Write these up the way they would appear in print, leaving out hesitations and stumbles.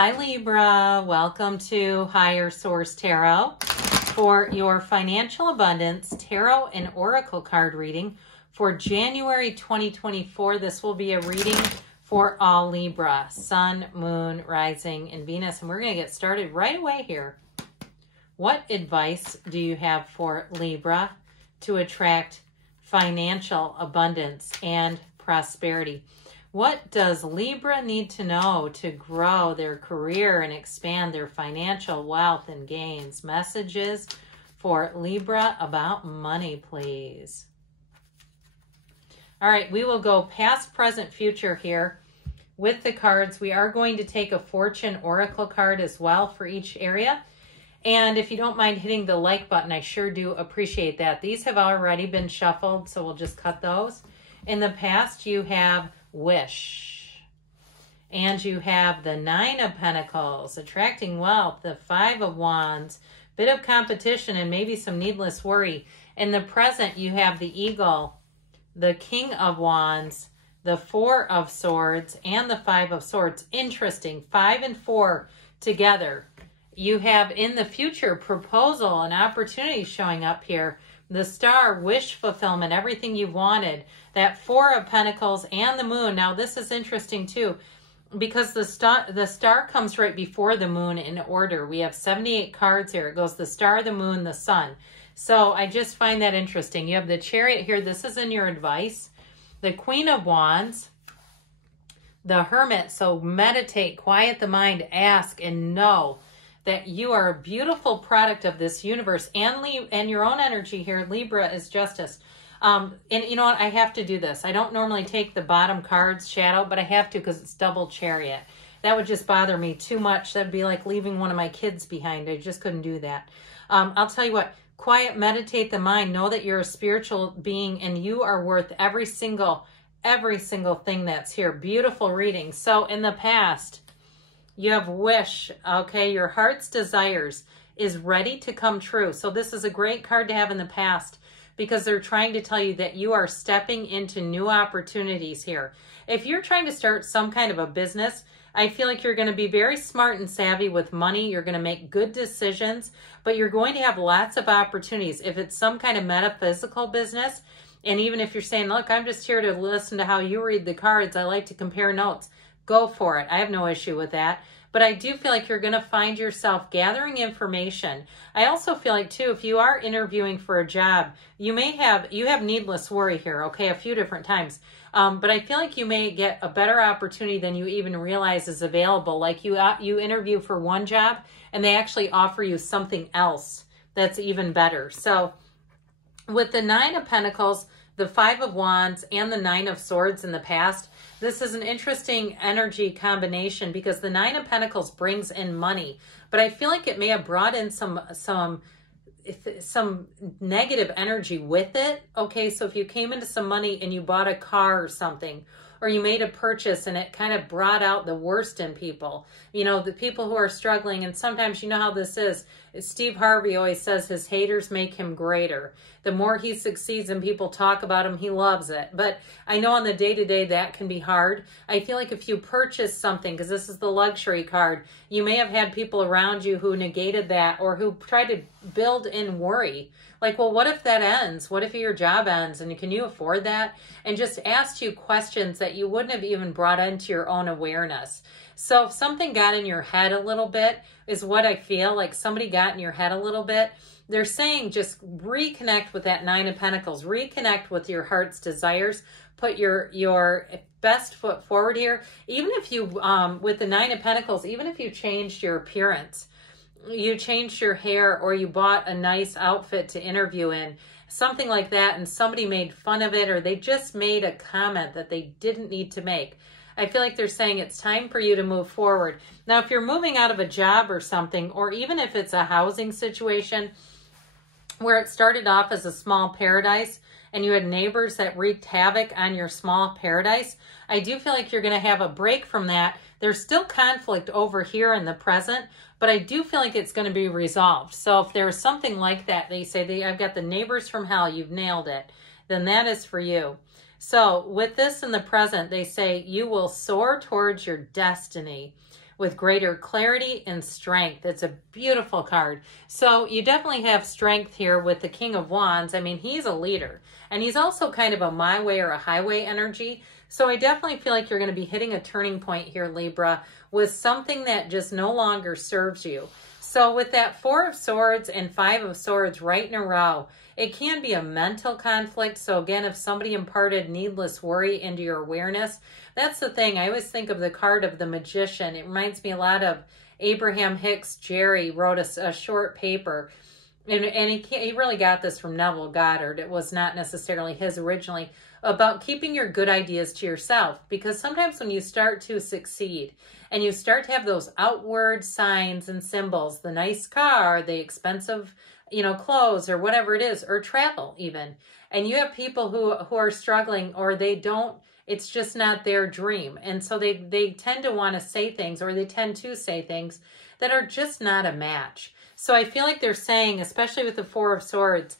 Hi Libra, welcome to Higher Source Tarot for your Financial Abundance Tarot and Oracle card reading for January 2024. This will be a reading for all Libra, Sun, Moon, Rising, and Venus. And we're going to get started right away here. What advice do you have for Libra to attract financial abundance and prosperity? What does Libra need to know to grow their career and expand their financial wealth and gains? Messages for Libra about money, please. All right, we will go past, present, future here with the cards. We are going to take a Fortune Oracle card as well for each area. And if you don't mind hitting the like button, I sure do appreciate that. These have already been shuffled, so we'll just cut those. In the past, you have Wish. And you have the Nine of Pentacles, attracting wealth, the Five of Wands, bit of competition and maybe some needless worry. In the present, you have the Eagle, the King of Wands, the Four of Swords, and the Five of Swords. Interesting, 5 and 4 together. You have in the future proposal and opportunity showing up here. The Star, wish fulfillment, everything you wanted. That Four of Pentacles and the Moon. Now this is interesting too, because the star comes right before the Moon in order. We have 78 cards here. It goes the Star, the Moon, the Sun. So I just find that interesting. You have the Chariot here. This is in your advice. The Queen of Wands. The Hermit. So meditate, quiet the mind, ask, and know that you are a beautiful product of this universe and your own energy here. Libra is justice. And you know what? I have to do this. I don't normally take the bottom cards shadow, but I have to because it's double Chariot. That would just bother me too much. That'd be like leaving one of my kids behind. I just couldn't do that. I'll tell you what. Quiet, meditate the mind. Know that you're a spiritual being and you are worth every single thing that's here. Beautiful reading. So in the past, you have wish, okay? Your heart's desires is ready to come true. So this is a great card to have in the past because they're trying to tell you that you are stepping into new opportunities here. If you're trying to start some kind of a business, I feel like you're going to be very smart and savvy with money. You're going to make good decisions, but you're going to have lots of opportunities. If it's some kind of metaphysical business, and even if you're saying, look, I'm just here to listen to how you read the cards. I like to compare notes. Go for it. I have no issue with that. But I do feel like you're going to find yourself gathering information. I also feel like, too, if you are interviewing for a job, you have needless worry here, okay, a few different times. But I feel like you may get a better opportunity than you even realize is available. Like you interview for one job, and they actually offer you something else that's even better. So with the Nine of Pentacles, the Five of Wands, and the Nine of Swords in the past, this is an interesting energy combination because the Nine of Pentacles brings in money, but I feel like it may have brought in some negative energy with it. Okay, so if you came into some money and you bought a car or something, or you made a purchase and it kind of brought out the worst in people, you know, the people who are struggling. And sometimes, you know how this is. Steve Harvey always says his haters make him greater. The more he succeeds and people talk about him, he loves it. But I know on the day-to-day that can be hard. I feel like if you purchase something, because this is the luxury card, you may have had people around you who negated that or who tried to build in worry. Like, well, what if that ends? What if your job ends and can you afford that? And just asked you questions that you wouldn't have even brought into your own awareness. So if something got in your head a little bit is what I feel like somebody got in your head a little bit. They're saying just reconnect with that Nine of Pentacles, reconnect with your heart's desires, put your best foot forward here. Even if you, with the Nine of Pentacles, even if you changed your appearance, you changed your hair or you bought a nice outfit to interview in, something like that, and somebody made fun of it or they just made a comment that they didn't need to make. I feel like they're saying it's time for you to move forward. Now, if you're moving out of a job or something, or even if it's a housing situation where it started off as a small paradise and you had neighbors that wreaked havoc on your small paradise, I do feel like you're going to have a break from that. There's still conflict over here in the present, but I do feel like it's going to be resolved. So if there's something like that, they say, I've got the neighbors from hell, you've nailed it, then that is for you. So with this in the present, they say you will soar towards your destiny. with greater clarity and strength. It's a beautiful card. So you definitely have strength here with the King of Wands. I mean, he's a leader, and he's also kind of a my way or a highway energy. So I definitely feel like you're going to be hitting a turning point here, Libra, with something that just no longer serves you. So with that Four of Swords and Five of Swords right in a row, it can be a mental conflict. So again, if somebody imparted needless worry into your awareness, that's the thing. I always think of the card of the Magician. It reminds me a lot of Abraham Hicks. Jerry wrote a short paper, and he really got this from Neville Goddard. It was not necessarily his originally, about keeping your good ideas to yourself. Because sometimes when you start to succeed and you start to have those outward signs and symbols, the nice car, the expensive, clothes, or whatever it is, or travel even, and you have people who are struggling, or they don't, it's just not their dream. And so they tend to want to say things, or they tend to say things that are just not a match. So I feel like they're saying, especially with the Four of Swords,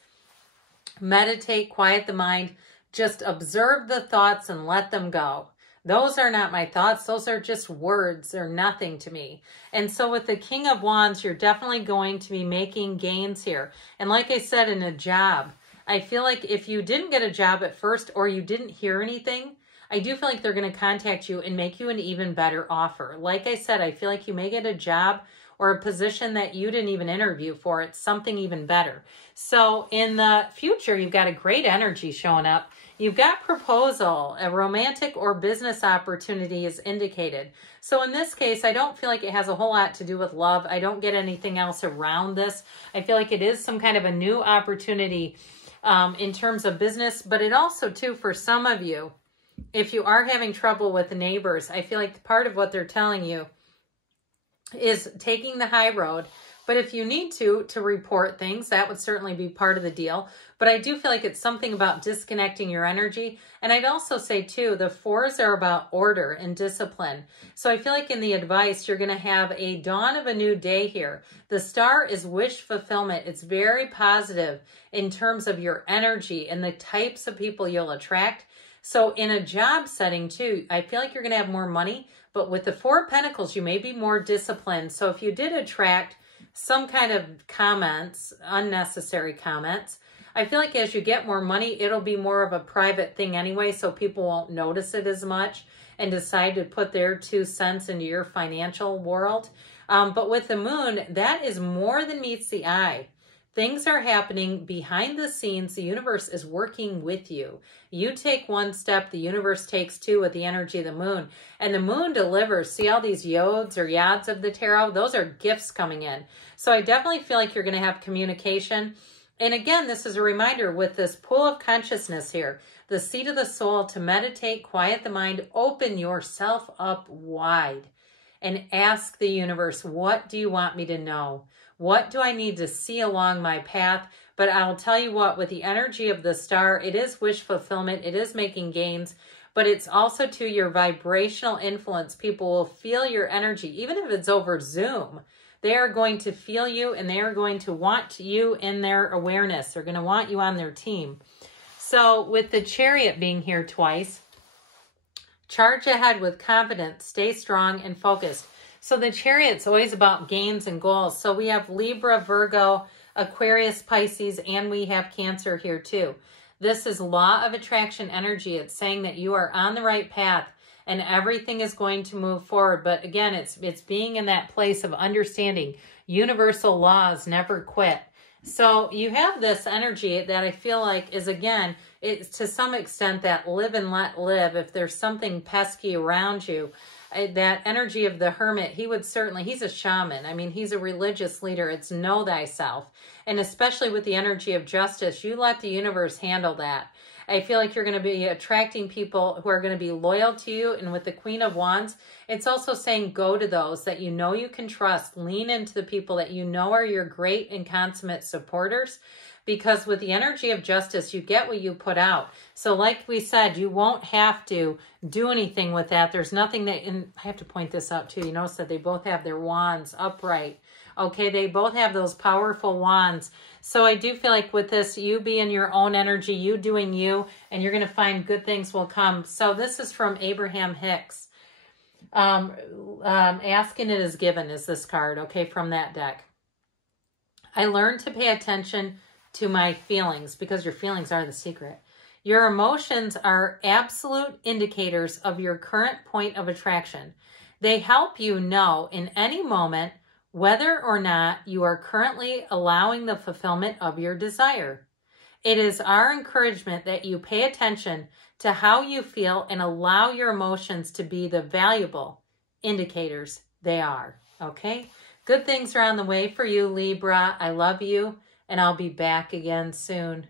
meditate, quiet the mind, just observe the thoughts and let them go. Those are not my thoughts. Those are just words. They're nothing to me. And so with the King of Wands, you're definitely going to be making gains here. And like I said, in a job, I feel like if you didn't get a job at first, or you didn't hear anything, I do feel like they're going to contact you and make you an even better offer. Like I said, I feel like you may get a job or a position that you didn't even interview for. It's something even better. So in the future, you've got a great energy showing up. You've got proposal, a romantic or business opportunity is indicated. So in this case, I don't feel like it has a whole lot to do with love. I don't get anything else around this. I feel like it is some kind of a new opportunity in terms of business, but it also too, for some of you, if you are having trouble with the neighbors, I feel like part of what they're telling you is taking the high road. But if you need to report things, that would certainly be part of the deal. But I do feel like it's something about disconnecting your energy. And I'd also say too, the fours are about order and discipline. So I feel like in the advice, you're going to have a dawn of a new day here. The star is wish fulfillment. It's very positive in terms of your energy and the types of people you'll attract. So in a job setting too, I feel like you're going to have more money. But with the Four of Pentacles, you may be more disciplined. So if you did attract some kind of comments, unnecessary comments, I feel like as you get more money, it'll be more of a private thing anyway, so people won't notice it as much and decide to put their 2 cents into your financial world. But with the moon, that is more than meets the eye. Things are happening behind the scenes. The universe is working with you. You take one step, the universe takes 2 with the energy of the moon. And the moon delivers. See all these yods or yads of the tarot? Those are gifts coming in. So I definitely feel like you're going to have communication. And again, this is a reminder with this pool of consciousness here, the seat of the soul, to meditate, quiet the mind, open yourself up wide and ask the universe, what do you want me to know? What do I need to see along my path? But I'll tell you what, with the energy of the star, it is wish fulfillment. It is making gains, but it's also to your vibrational influence. People will feel your energy, even if it's over Zoom. They are going to feel you, and they are going to want you in their awareness. They're going to want you on their team. So with the Chariot being here twice, charge ahead with confidence, stay strong and focused. So the Chariot's always about gains and goals. So we have Libra, Virgo, Aquarius, Pisces, and we have Cancer here too. This is law of attraction energy. It's saying that you are on the right path and everything is going to move forward. But again, it's being in that place of understanding universal laws never quit. So you have this energy that I feel like is, again, it's to some extent that live and let live. If there's something pesky around you, that energy of the Hermit, he would certainly, he's a shaman. I mean, he's a religious leader. It's know thyself. And especially with the energy of justice, you let the universe handle that. I feel like you're going to be attracting people who are going to be loyal to you. And with the Queen of Wands, it's also saying go to those that you know you can trust. Lean into the people that you know are your great and consummate supporters. Because with the energy of justice, you get what you put out. So like we said, you won't have to do anything with that. There's nothing that, and I have to point this out too. You notice that they both have their wands upright. Okay, they both have those powerful wands. So I do feel like with this, you be in your own energy, you doing you, and you're going to find good things will come. So this is from Abraham Hicks. Asking it is given is this card, okay, from that deck. I learned to pay attention to my feelings because your feelings are the secret. Your emotions are absolute indicators of your current point of attraction. They help you know in any moment whether or not you are currently allowing the fulfillment of your desire. It is our encouragement that you pay attention to how you feel and allow your emotions to be the valuable indicators they are. Okay? Good things are on the way for you, Libra. I love you, and I'll be back again soon.